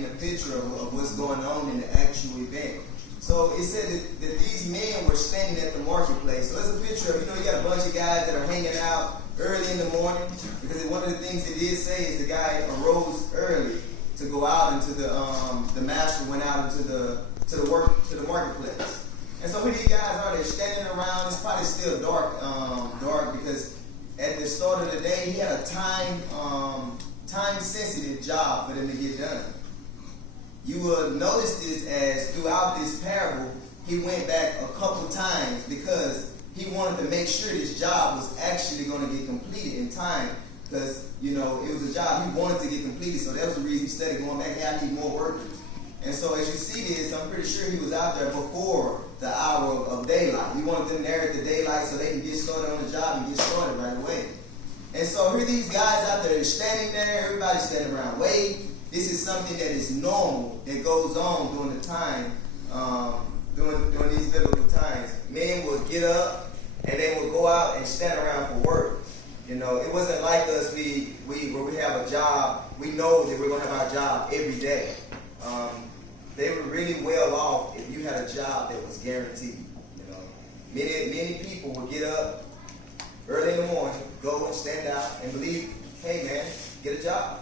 painting a picture of what's going on in the actual event. So it said that these men were standing at the marketplace. So it's a picture of, you got a bunch of guys that are hanging out early in the morning, because one of the things it did say is the guy arose early to go out into the master went out into the marketplace. And so here these guys are, they're standing around. It's probably still dark because at the start of the day he had a time sensitive job for them to get done. You will notice this as throughout this parable, he went back a couple times because he wanted to make sure this job was actually going to get completed in time. Because, it was a job he wanted to get completed, so that was the reason he started going back. Hey, I need more workers. And so as you see this, I'm pretty sure he was out there before the hour of daylight. He wanted them there at the daylight so they can get started on the job and get started right away. And so here these guys out there, they're standing there, everybody's standing around waiting. This is something that is normal, that goes on during the time, during these biblical times. Men would get up and they would go out and stand around for work. It wasn't like us, where we have a job, we know that we're going to have our job every day. They were really well off if you had a job that was guaranteed. Many people would get up early in the morning, go and stand out and believe, hey man, get a job.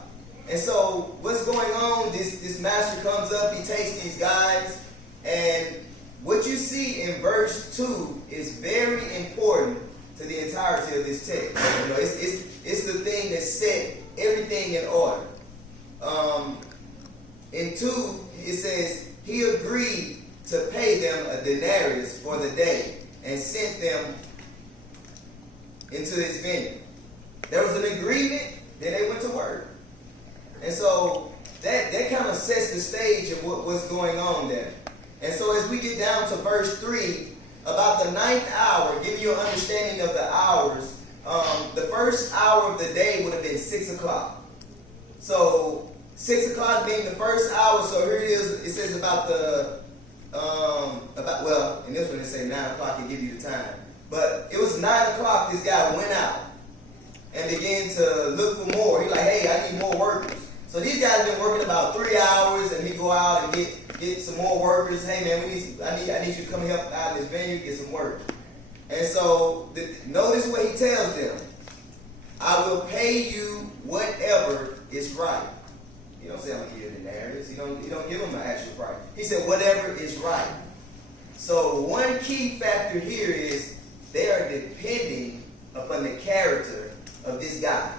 And so what's going on, this master comes up, he takes these guys, and what you see in verse 2 is very important to the entirety of this text. It's the thing that set everything in order. In 2, it says, he agreed to pay them a denarius for the day and sent them into his vineyard. There was an agreement, then they went to work. And so that kind of sets the stage of what's going on there. And so as we get down to verse 3, about the 9th hour, giving you an understanding of the hours, the first hour of the day would have been 6 o'clock. So 6 o'clock being the first hour, so here it is, it says about in this one it says 9 o'clock and give you the time. But it was 9 o'clock, this guy went out and began to look for more. He's like, hey, I need more workers. So these guys have been working about 3 hours, and he go out and get some more workers. Hey man, I need you to come help out in this venue, get some work. And so notice what he tells them. I will pay you whatever is right. He don't say I'm gonna give you the denarius. He don't give them an actual price. He said whatever is right. So one key factor here is they are depending upon the character of this guy.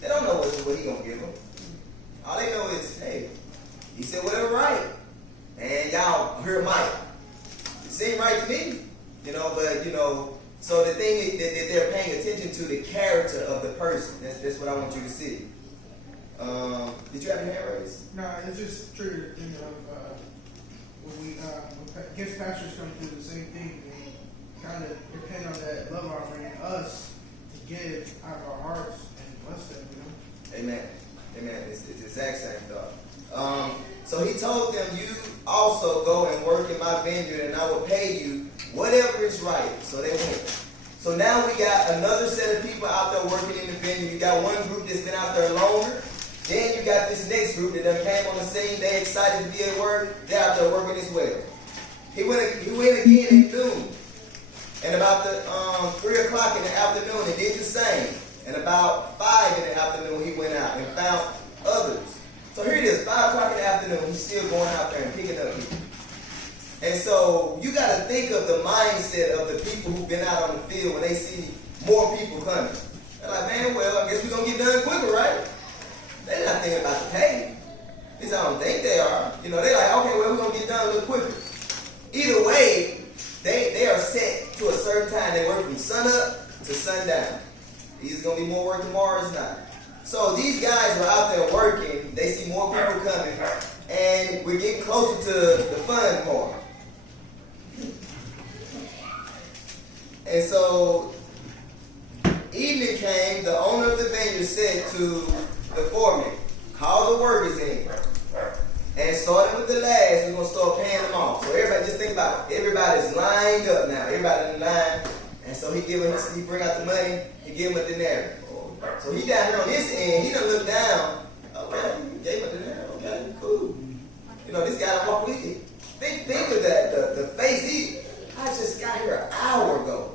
They don't know what he gonna give them. All they know is, hey, he said whatever right. And y'all hear Mike. It seemed right to me. So the thing is that they're paying attention to the character of the person. That's what I want you to see. Did you have your hand raised? No, it's just true to think of when guest pastors come through the same thing. They kind of depend on that love offering in us to give out of our hearts and bless them, Amen. It's the exact same thought. So he told them, you also go and work in my vineyard and I will pay you whatever is right. So they went. So now we got another set of people out there working in the vineyard. You got one group that's been out there longer. Then you got this next group that done came on the scene. They excited to be at work. They're out there working as well. He went again at noon. And about the 3 o'clock in the afternoon, he did the same. And about 5 in the afternoon, he went out and found others. So here it is, 5 o'clock in the afternoon, he's still going out there and picking up people. And so you got to think of the mindset of the people who've been out on the field when they see more people coming. They're like, man, well, I guess we're going to get done quicker, right? They're not thinking about the pay. At least I don't think they are. They're like, okay, well, we're going to get done a little quicker. Either way, they are set to a certain time. They work from sun up to sundown. Either going to be more work tomorrow or it's not. So these guys are out there working. They see more people coming. And we're getting closer to the fun part. And so evening came, the owner of the vineyard said to the foreman, call the workers in. And starting with the last, we're going to start paying them off. So everybody, just think about it. Everybody's lined up now. Everybody in line. And so he bring out the money, he give him a denarius. So he down here on this end, he done look down. Okay, you gave him a denarius. Okay, cool. this guy that walked with you. Think of that, the face. I just got here an hour ago.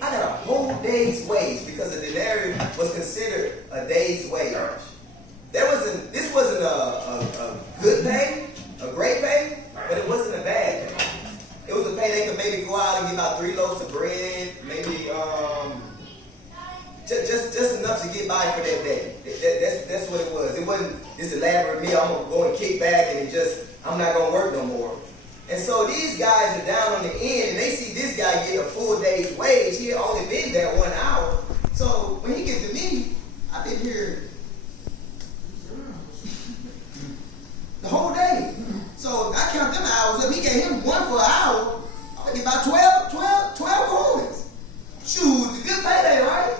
I got a whole day's wage because a denarius was considered a day's wage. This wasn't a good pay, a great pay, but it wasn't a bad pay. It was a pay they could maybe go out and give out 3 loaves of bread, maybe just enough to get by for that day. That's what it was. It wasn't this elaborate meal. I'm gonna go and kick back and I'm not gonna work no more. And so these guys are down on the end and they see this guy get a full day's wage. He had only been there 1 hour. So when he gets to me, I've been here the whole day. So I count them hours up. He gave him 1 for an hour. I'm gonna get about 12 coins. Shoot, it's a good payday, right?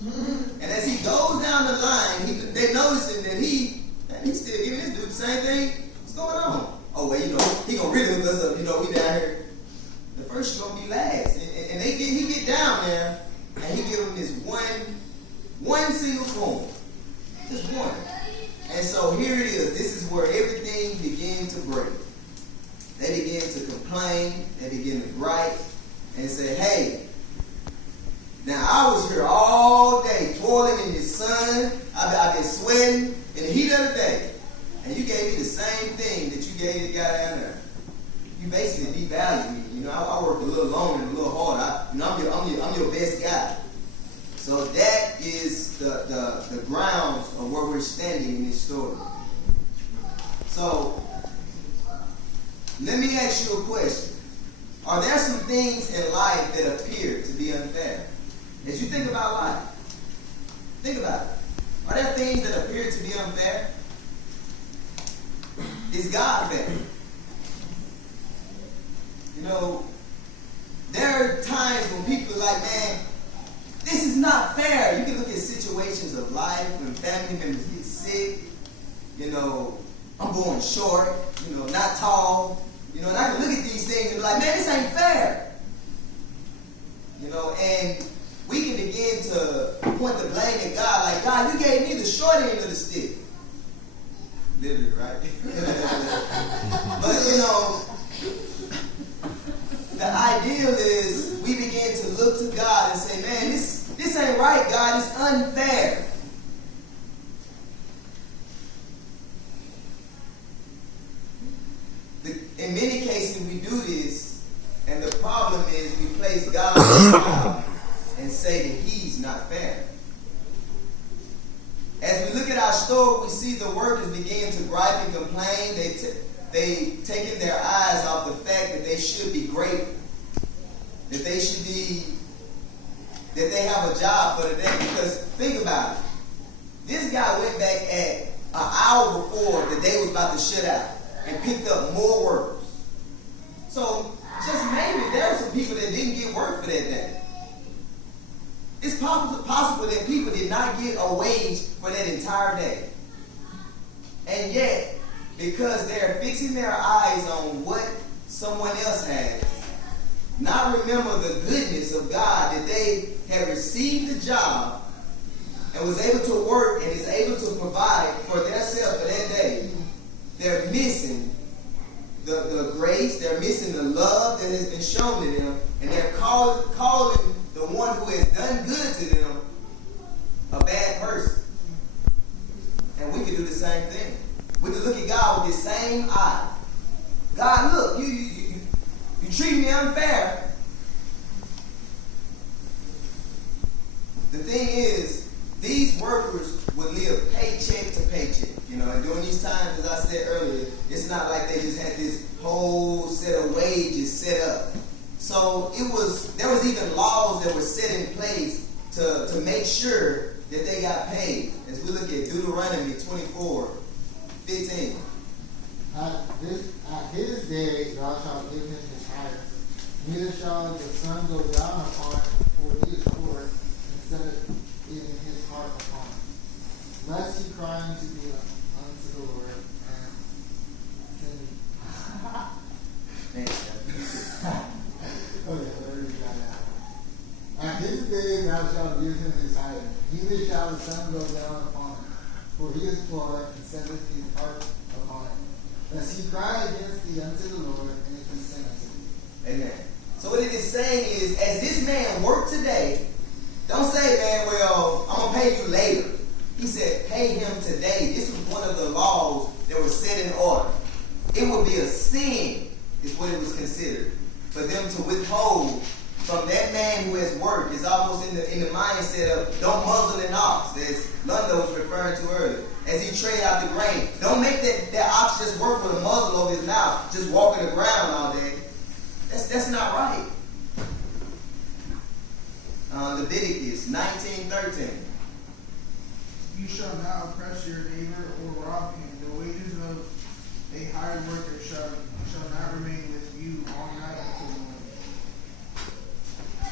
And as he goes down the line, they noticing that he's still giving this dude the same thing. What's going on? Oh, well, he gonna really hook us up. We down here. The first you gonna be last. And he get down there, and he give him this one single coin. Just one. And so here it is. This is where everything began to break. They begin to complain. They begin to gripe and say, hey, now I was here all day toiling in the sun. I've been sweating in the heat of the day. And you gave me the same thing that you gave the guy down there. You basically devalued me. I work a little longer and a little harder. I'm your best guy. So that is the grounds of where we're standing in this story. So let me ask you a question. Are there some things in life that appear to be unfair? As you think about life, think about it. Are there things that appear to be unfair? Is God fair? There are times when people are like, man, this is not fair. You can look at situations of life when family members get sick. I'm born short, not tall. And I can look at these things and be like, man, this ain't fair. And we can begin to point the blame at God, like, God, you gave me the short end of the stick. Literally, right? But, the ideal is we begin to look to God and say, man, this ain't right, God. It's unfair. In many cases, we do this, and the problem is we place God on God and say that He's not fair. As we look at our story, we see the workers begin to gripe and complain. They taken their eyes off the fact that they should be grateful, that they have a job for the day. Because think about it. This guy went back at an hour before the day was about to shut out and picked up more workers. So just maybe there were some people that didn't get work for that day. It's possible that people did not get a wage for that entire day. And yet, because they're fixing their eyes on what someone else has, not remember the goodness of God, that they have received the job and was able to work and is able to provide for themselves for that day, they're missing the grace, they're missing the love that has been shown to them, and they're calling the one who has done good to them a bad person. And we can do the same thing. We can look at God with the same eye. God, look, you treat me unfair. The thing is, these workers would live paycheck to paycheck. And during these times, as I said earlier, it's not like they just had this whole set of wages set up. So there was even laws that were set in place to make sure that they got paid. As we look at Deuteronomy 24:15. At his day thou shalt give him his hire. Neither shall the sun go down upon him, for he is poor, and setteth in his heart upon him. Lest he cry unto thee unto the Lord, and send okay, there you got that. At his day thou shalt give him his hire. Neither shall the sun go down upon him, for he is poor, and setteth his heart upon him. cry against thee unto the Lord, and it consent unto thee. Amen. So what it is saying is, as this man worked today, don't say, man, well, I'm going to pay you later. He said, pay him today. This was one of the laws that was set in order. It would be a sin, is what it was considered, for them to withhold from that man who has worked. It's almost in the mindset of don't muzzle an ox, as Lundo was referring to earlier. As he trade out the grain, don't make that ox just work with a muzzle over his mouth, just walking the ground all day. That's not right. Leviticus 19:13. You shall not oppress your neighbor or rob him. The wages of a hired worker shall not remain with you all night until the morning.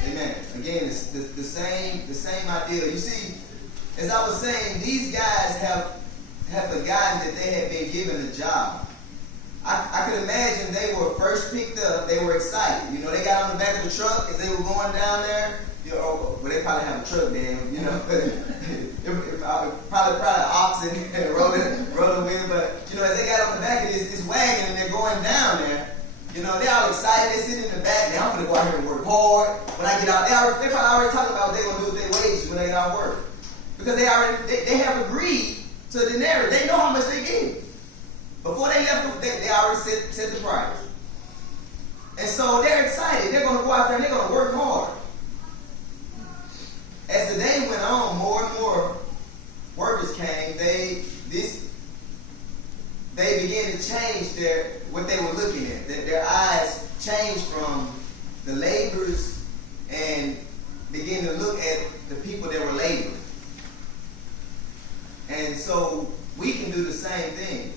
Amen. Again, it's the same idea. You see, as I was saying, these guys have forgotten that they had been given a job. I could imagine they were first picked up. They were excited. You know, they got on the back of the truck as they were going down there. You know, well, they probably have a truck there. You know, probably oxen and rolling with. But you know, as they got on the back of this wagon and they're going down there, you know, they're all excited. They sit in the back. Now I'm gonna go out here and work hard. When I get out, they probably already talking about what they're gonna do with their wages when they get out of work, because they have agreed to the denarius. They know how much they get. Before they left, they already set the price. And so they're excited. They're going to go out there and they're going to work hard. As the day went on, more and more workers came. They began to change what they were looking at. Their eyes changed from the laborers and began to look at the people that were laboring. And so we can do the same thing.